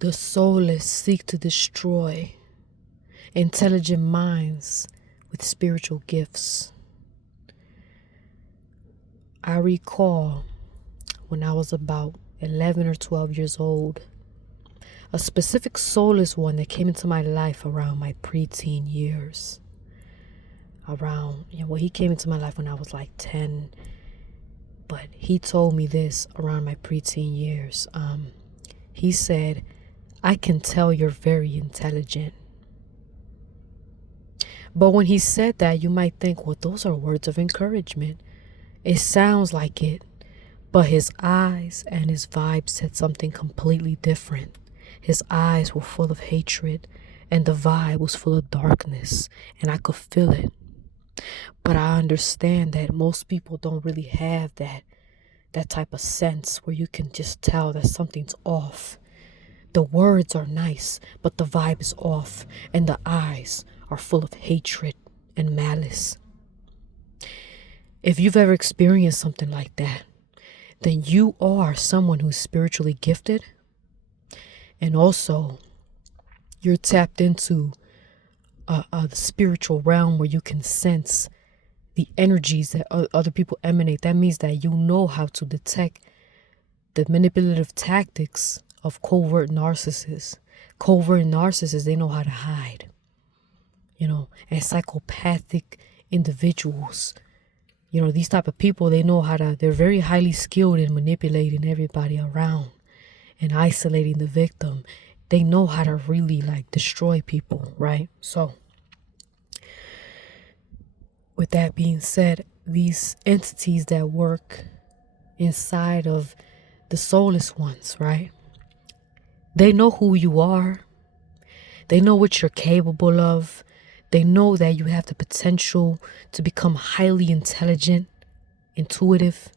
The soulless seek to destroy intelligent minds with spiritual gifts. I recall when I was about 11 or 12 years old, a specific soulless one that came into my life around my preteen years. He came into my life when I was like 10, but he told me this around my preteen years. He said, "I can tell you're very intelligent." But when he said that, you might think, well, those are words of encouragement. It sounds like it, but his eyes and his vibe said something completely different. His eyes were full of hatred, and the vibe was full of darkness, and I could feel it. But I understand that most people don't really have that type of sense where you can just tell that something's off. The words are nice, but the vibe is off, and the eyes are full of hatred and malice. If you've ever experienced something like that, then you are someone who's spiritually gifted, and also you're tapped into the spiritual realm where you can sense the energies that other people emanate. That means that you know how to detect the manipulative tactics of covert narcissists. Covert narcissists, they know how to hide, and psychopathic individuals. These type of people, they're very highly skilled in manipulating everybody around and isolating the victim. They know how to really destroy people, right? So with that being said, these entities that work inside of the soulless ones, right? They know who you are. They know what you're capable of. They know that you have the potential to become highly intelligent, intuitive,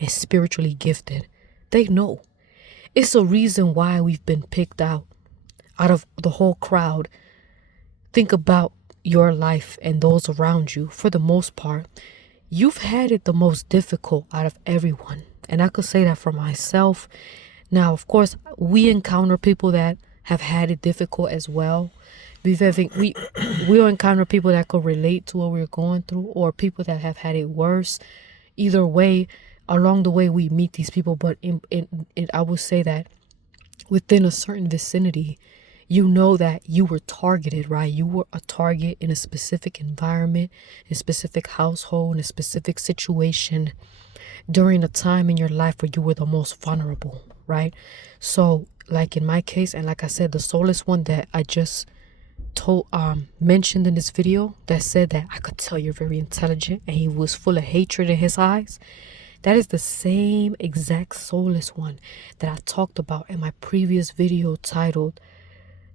and spiritually gifted. They know. It's a reason why we've been picked out of the whole crowd. Think about your life and those around you. For the most part, you've had it the most difficult out of everyone. And I could say that for myself. Now, of course, we encounter people that have had it difficult as well. We'll encounter people that could relate to what we're going through, or people that have had it worse. Either way, along the way, we meet these people. But I would say that within a certain vicinity, you know that you were targeted, right? You were a target in a specific environment, in a specific household, in a specific situation during a time in your life where you were the most vulnerable, right? So like in my case, and like I said, the soulless one that I just mentioned in this video that said that I could tell you're very intelligent, and he was full of hatred in his eyes. That is the same exact soulless one that I talked about in my previous video titled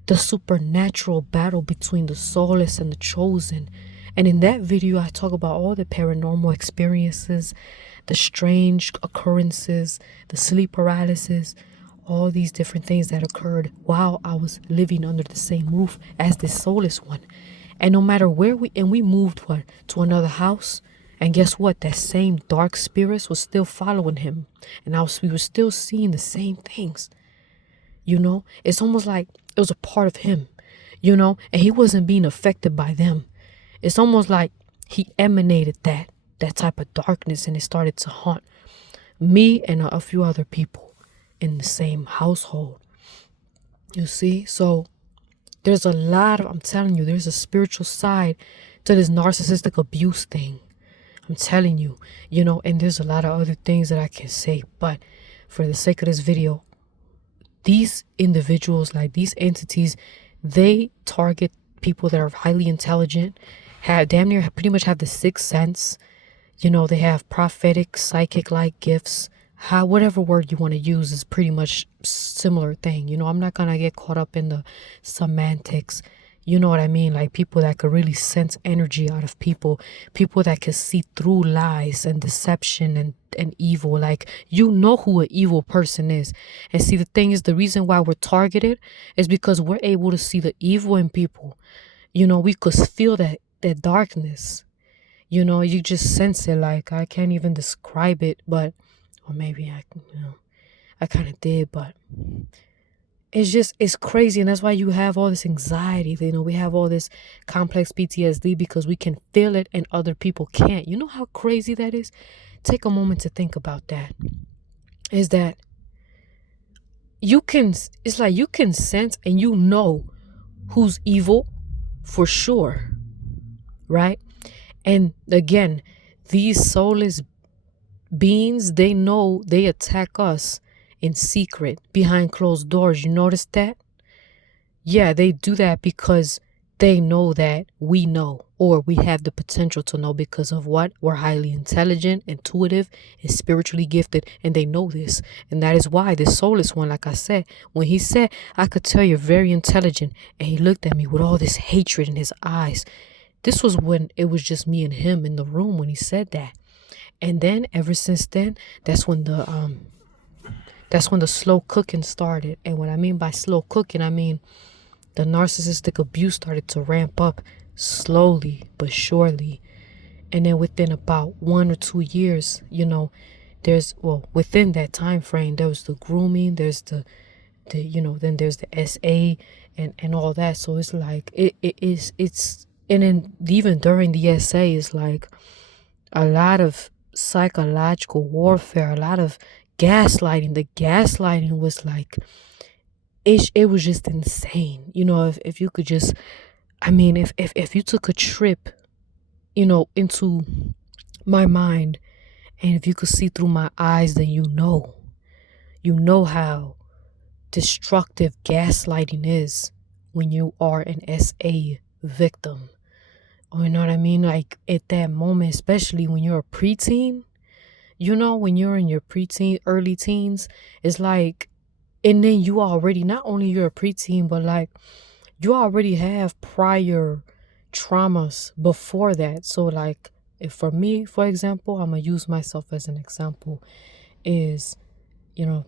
The Supernatural Battle Between the Soulless and the Chosen. And in that video, I talk about all the paranormal experiences, the strange occurrences, the sleep paralysis, all these different things that occurred while I was living under the same roof as this soulless one. And no matter where we moved to another house, and guess what? That same dark spirits was still following him, and we were still seeing the same things. It's almost like it was a part of him, and he wasn't being affected by them. It's almost like he emanated that type of darkness, and it started to haunt me and a few other people in the same household. You see? So there's I'm telling you, there's a spiritual side to this narcissistic abuse thing. I'm telling you, and there's a lot of other things that I can say, but for the sake of this video, these individuals, these entities, they target people that are highly intelligent, have damn near pretty much have the sixth sense. They have prophetic, psychic-like gifts. Whatever word you want to use is pretty much similar thing. I'm not going to get caught up in the semantics. You know what I mean? Like people that could really sense energy out of people that could see through lies and deception and evil. Like, who an evil person is. And see, the thing is, the reason why we're targeted is because we're able to see the evil in people. We could feel that darkness. You just sense it. Like, I can't even describe it, but, or maybe I kind of did, but it's crazy. And that's why you have all this anxiety. You know, we have all this complex PTSD because we can feel it and other people can't. You know how crazy that is? Take a moment to think about that. Is that it's like you can sense and you know who's evil for sure, right? And again, these soulless beings, they know they attack us in secret behind closed doors. You notice that? Yeah, they do that because they know that we know, or we have the potential to know, because of what? We're highly intelligent, intuitive, and spiritually gifted, and they know this. And that is why this soulless one, like I said, when he said, I could tell you're very intelligent, and he looked at me with all this hatred in his eyes. This was when it was just me and him in the room when he said that. And then ever since then, that's when the slow cooking started. And what I mean by slow cooking, I mean the narcissistic abuse started to ramp up slowly but surely. And then within about 1 or 2 years, you know, within that time frame, there was the grooming, there's the then there's the SA and all that. So it's like it's and then even during the SA, it's like a lot of psychological warfare, a lot of gaslighting. The gaslighting was like, it was just insane. You know, if you could just, I mean, if you took a trip, you know, into my mind, and if you could see through my eyes, then you know how destructive gaslighting is when you are an SA victim. Or, you know what I mean? Like at that moment, especially when you're a preteen, you know, when you're in your preteen, early teens, it's like, and then you already, not only you're a preteen, but like you already have prior traumas before that. So like, if for me, for example, I'm going to use myself as an example, is, you know,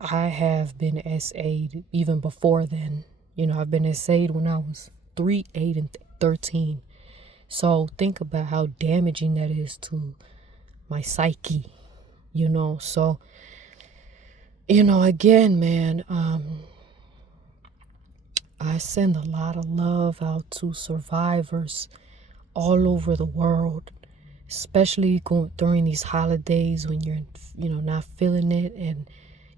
I have been SA'd even before then. You know, I've been SA'd when I was 3, 8, and 13. So think about how damaging that is to my psyche, you know. So, you know, again, man, I send a lot of love out to survivors all over the world, especially during these holidays when you're, you know, not feeling it and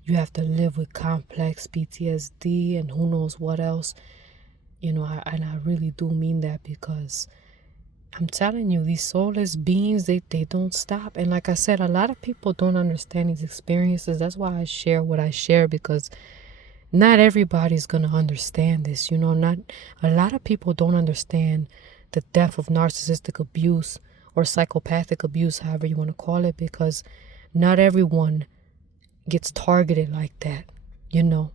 you have to live with complex PTSD and who knows what else. You know, and I really do mean that, because I'm telling you, these soulless beings, they don't stop. And like I said, a lot of people don't understand these experiences. That's why I share what I share, because not everybody's going to understand this. You know, not a lot of people don't understand the depth of narcissistic abuse or psychopathic abuse, however you want to call it, because not everyone gets targeted like that, you know.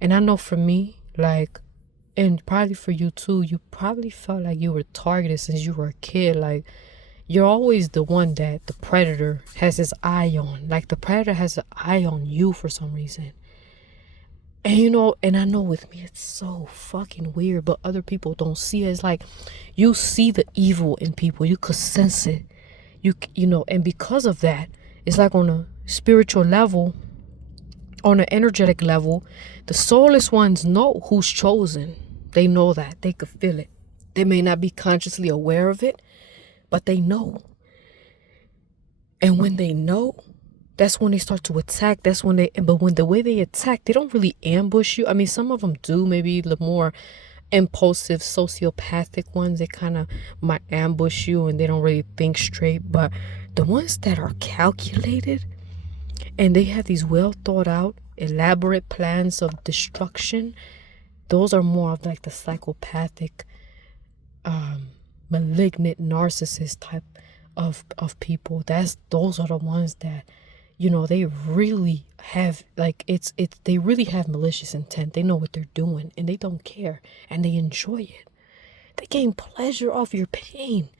And I know for me, like, and probably for you too, you probably felt like you were targeted since you were a kid. Like, you're always the one that the predator has his eye on. Like, the predator has an eye on you for some reason. And you know, and I know with me it's so fucking weird, but other people don't see it. It's like you see the evil in people, you could sense it, you know. And because of that, it's like on a spiritual level, on an energetic level, the soulless ones know who's chosen. They know that. They could feel it. They may not be consciously aware of it, but they know. And when they know, that's when they start to attack. But when the way they attack, they don't really ambush you. I mean, some of them do, maybe the more impulsive, sociopathic ones, they kind of might ambush you and they don't really think straight. But the ones that are calculated and they have these well thought out, elaborate plans of destruction, those are more of like the psychopathic, malignant, narcissist type of people. Those are the ones that, you know, they really have, like, they really have malicious intent. They know what they're doing and they don't care and they enjoy it. They gain pleasure off your pain.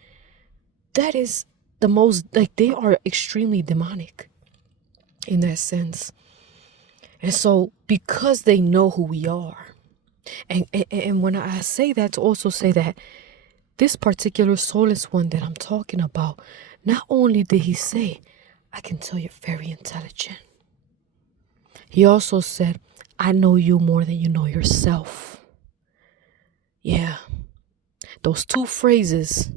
That is the most, like, they are extremely demonic in that sense. And so because they know who we are, and when I say that, to also say that this particular soulless one that I'm talking about, not only did he say, I can tell you're very intelligent, He also said, I know you more than you know yourself. Yeah. Those two phrases,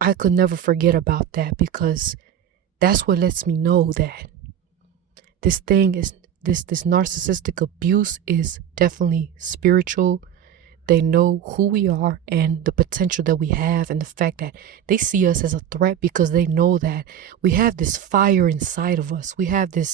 I could never forget about that, because that's what lets me know that this thing is, this narcissistic abuse is definitely spiritual. They know who we are and the potential that we have, and the fact that they see us as a threat because they know that we have this fire inside of us. We have this